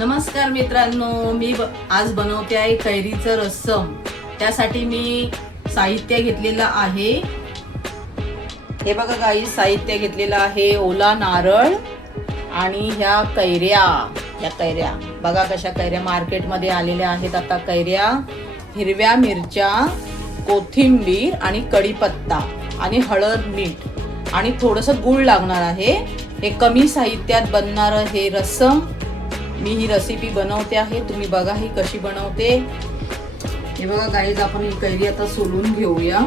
नमस्कार मित्रांनो, मी आज बनवते आहे कैरीचं रस्सम। त्यासाठी मी साहित्य घेतलेलं आहे। हे बघा गाईस, साहित्य घेतलेलं आहे ओला नारळ आणि ह्या कैऱ्या बघा कशा कैऱ्या मार्केटमध्ये आलेल्या आहेत आता कैऱ्या, हिरव्या मिरच्या, कोथिंबीर आणि कढीपत्ता आणि हळद, मीठ आणि थोडंसं गूळ लागणार आहे। हे कमी साहित्यात बनणारं हे रस्सम मी ही रेसिपी बनवते आहे। तुम्ही बघा ही कशी बनवते। हे बघा गाईज, आपण ही कैरी आता सोलून घेऊया।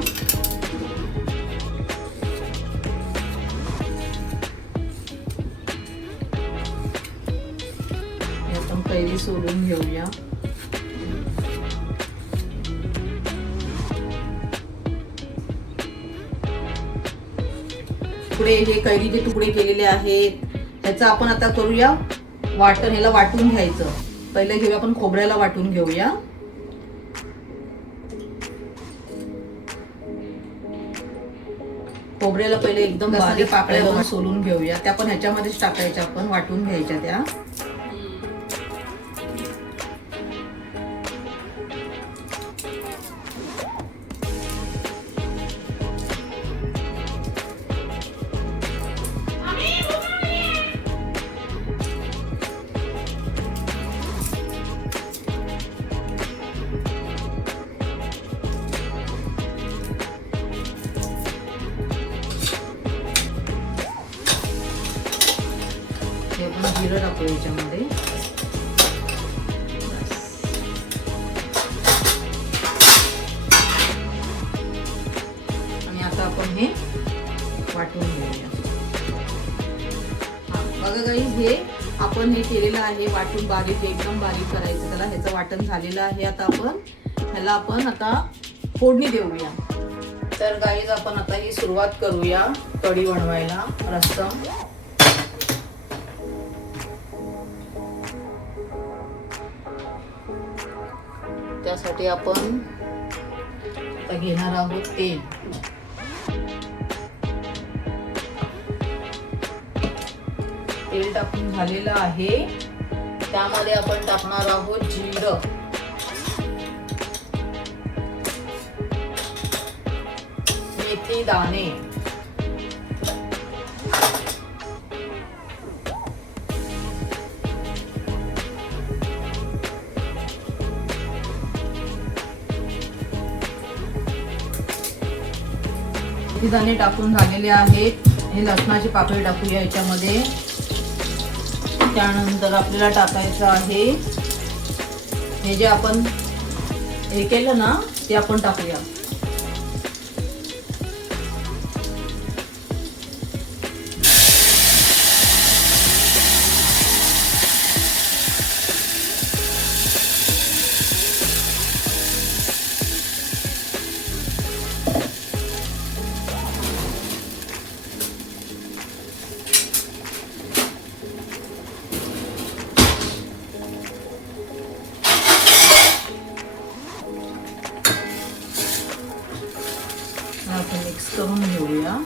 आपण कैरी सोलून घेऊया। तुकडे हे कैरीचे तुकडे केलेले आहेत। त्याचा आपण आता करूया वाटण। ह्याला वाटून घ्यायचं। पहिले घेऊया आपण खोबऱ्याला वाटून घेऊया। खोबऱ्याला पहिले एकदम बारीक पाकळ्या सोलून घेऊया। त्या पण ह्याच्यामध्येच टाकायच्या, आपण वाटून घ्यायच्या त्या। जिरं टाकू याच्यामध्ये। आणि आता आपण हे वाटून घेऊया। बघा गाईस, हे आपण हे केलेलं आहे वाटून बारीक, एकदम बारीक करायचं त्याला। ह्याचं वाटण झालेलं आहे। आता आपण आता फोडणी देऊया। तर गाईस, आपण आता ही सुरुवात करूया कढी बनवायला, रस्सम। त्यासाठी आपण आता घेणार आहोत तेल। तेल टाकून झालेलं आहे। त्यामध्ये आपण टाकणार आहोत जिरं, मेथी दाणे, दाणे टाकून झालेले आहेत। हे लसणाची पाकळी टाकूया याच्यामध्ये। त्यानंतर आपल्याला टाकायचं आहे हे जे आपण हे केलं ना, ते आपण टाकूया। आपण मिक्स करून घेऊया।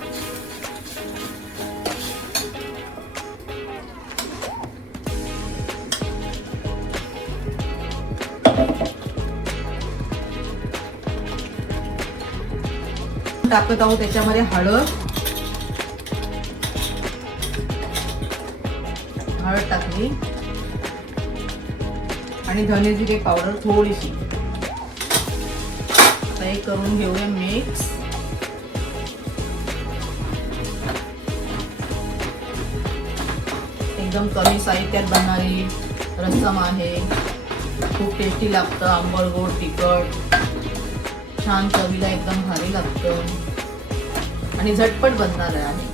टाकत आहोत त्याच्यामध्ये हळद टाकली आणि धने जिरे पावडर थोडीशी। हे करून घेऊया मिक्स। एकदम कमी साहित्यात बनणारी रस्सम आहे। खूप टेस्टी लागतं, आंबट गोड तिखट, छान चवीला एकदम भारी लागतं आणि झटपट बनणार आहे।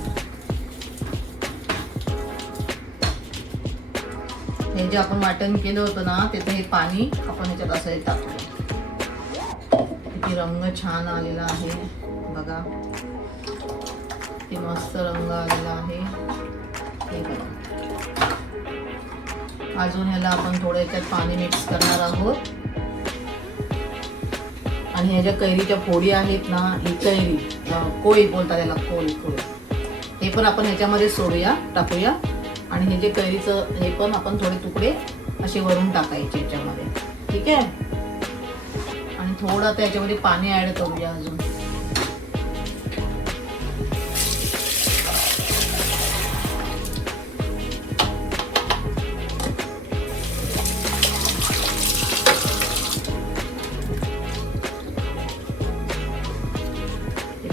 हे जे आपण वाटण केलं होतं ना, त्याचं हे पाणी आपण याच्यात असं टाकूया। किती रंग छान आलेला आहे बघा, किती मस्त रंग आलेला आहे। हे बघा, अजून ह्याला आपण थोडं याच्यात पाणी मिक्स करणार आहोत। आणि ह्या ज्या कैरीच्या फोडी आहेत ना, ही कैरी कोळी बोलतात त्याला, कोळी। हे पण आपण ह्याच्यामध्ये सोडूया, टाकूया। आणि हे जे कैरीचं हे पण आपण थोडे तुकडे असे वरून टाकायचे याच्यामध्ये, ठीक आहे. आणि थोडं त्याच्यामध्ये पाणी ऍड करूया अजून.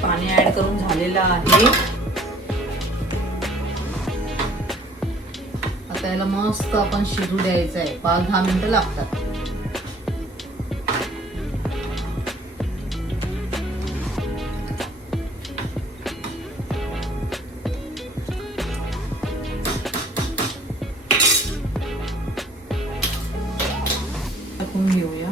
पाणी ऍड करून झालेलं आहे. आता याला मस्त आपण शिजू द्यायचं आहे. 5-10 मिनिटं लागतात. टाकून घेऊया.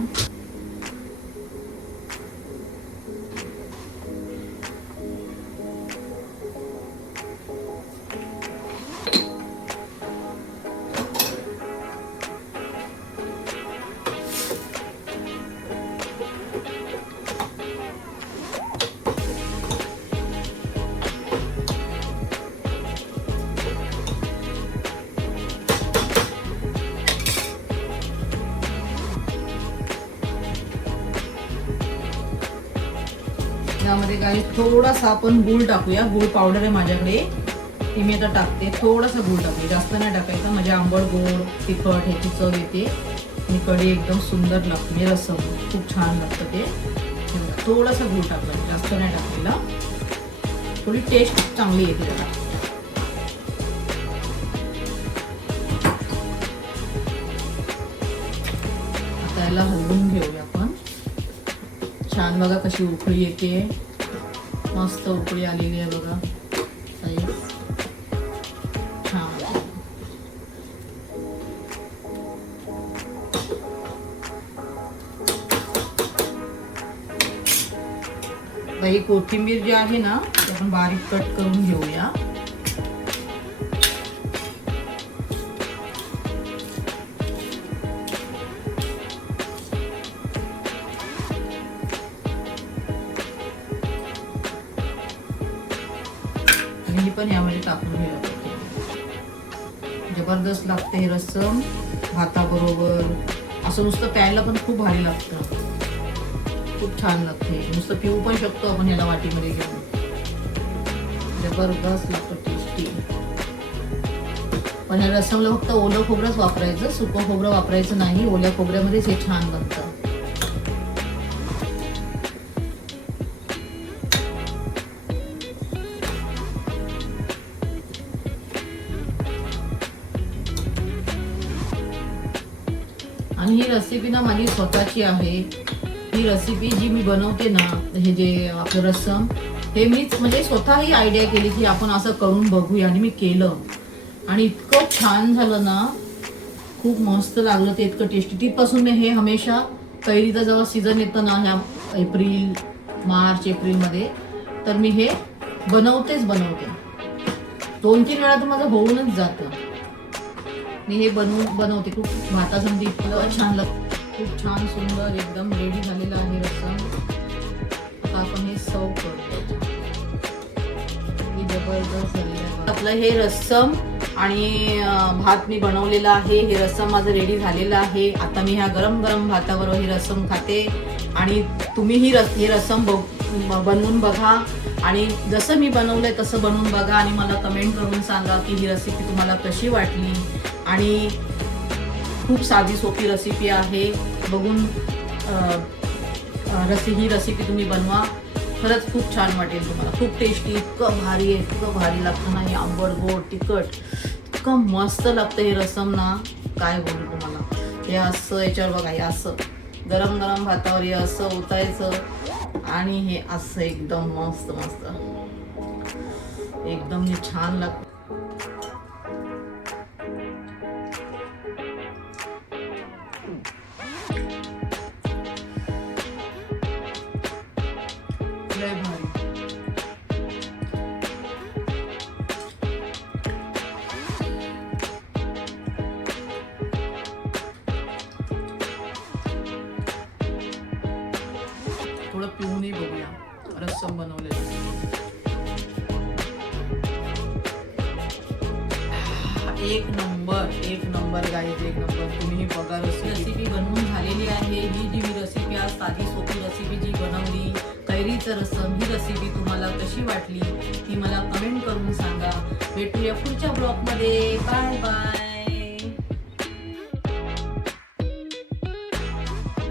यामध्ये काही थोडासा आपण गूळ टाकूया. गूळ पावडर आहे माझ्याकडे, ती मी आता टाकते. थोडासा गूळ टाकूया, जास्त नाही टाकायचा, म्हणजे आंबट गोड तिखट ह्याची चव येते आणि कढी एकदम सुंदर लागते. रस्सम खूप छान लागतं ते. थोडासा गूळ टाकला, जास्त नाही टाकलेला, थोडी टेस्ट चांगली येते त्याला. आता याला हलवून घेऊया आपण. छान बघा कशी उकळी येते, मस्त उकळी आलेली आहे बघा. छान. ही कोथिंबीर जी आहे ना ती आपण बारीक कट करून घेऊया. ही पण यामध्ये टाकून घ्यायला पाहिजे. जबरदस्त लागते हे रस्सम भाताबरोबर. असं नुसतं प्यायला पण खूप भारी लागतं, खूप छान लागते. नुसतं पिऊ पण शकतो आपण याला वाटीमध्ये घेऊन. जबरदस्त लागतं, टेस्टी. पण या रस्समला फक्त ओलं खोबरंच वापरायचं, सुकं खोबरं वापरायचं नाही. ओल्या खोबऱ्यामध्येच हे छान बनतं. आणि ही रेसिपी ना माझी स्वतःची आहे. ही रेसिपी जी मी बनवते ना, हे जे आपलं रस्सम, हे मीच म्हणजे स्वतःही आयडिया केली की आपण असं करून बघूया, आणि मी केलं आणि इतकं छान झालं ना, खूप मस्त लागलं ते, इतकं टेस्टी. तिथपासून मी हे हमेशा कैरीचा जेव्हा सीझन येतं ना, ह्या एप्रिल मार्च एप्रिलमध्ये, तर मी हे बनवते. 2-3 वेळा तर माझं होऊनच जातं. मी हे बनवते. खूप भातासंगती इतकं छान लागतं, खूप छान सुंदर एकदम रेडी झालेलं आहे रस्सम. आता आपण हे सर्व करूया. हे जबरदस्त झालेलं आहे आपलं हे रस्सम. आणि भात मी बनवलेला आहे. हे रस्सम माझं रेडी झालेलं आहे. आता मी ह्या गरम गरम भाताबरोबर हे रस्सम खाते. आणि तुम्हीही हे रस्सम बनवून बघा, आणि जसं मी बनवलंय तसं बनवून बघा, आणि मला कमेंट करून सांगा की ही रेसिपी तुम्हाला कशी वाटली. आणि खूप साधी सोपी रेसिपी आहे. बघून ही रेसिपी तुम्ही बनवा, खरंच खूप छान वाटेल तुम्हाला. खूप टेस्टी, इतकं भारी आहे, इतकं भारी लागतं ना. हे आंबट गोड तिखट इतकं मस्त लागतं हे रस्सम ना, काय बोलू तुम्हाला. हे असं याच्यावर बघा, हे असं गरम गरम भातावर हे असं ओतायचं, आणि हे असं एकदम मस्त मस्त एकदम हे छान लागतं. लय भारी. थोडं पिऊनही बघूया रस्सम बनवलेलं. एक नंबर गाईज, एक नंबर. तुम्ही बघा रेसिपी बनवून झालेली आहे. ही जी मी रेसिपी आज साधी सोपी रेसिपी जी बनवली कैरीचं रसम, ही रेसिपी तुम्हाला कशी वाटली ती मला कमेंट करून सांगा. भेटूया पुढच्या ब्लॉगमध्ये. Bye bye.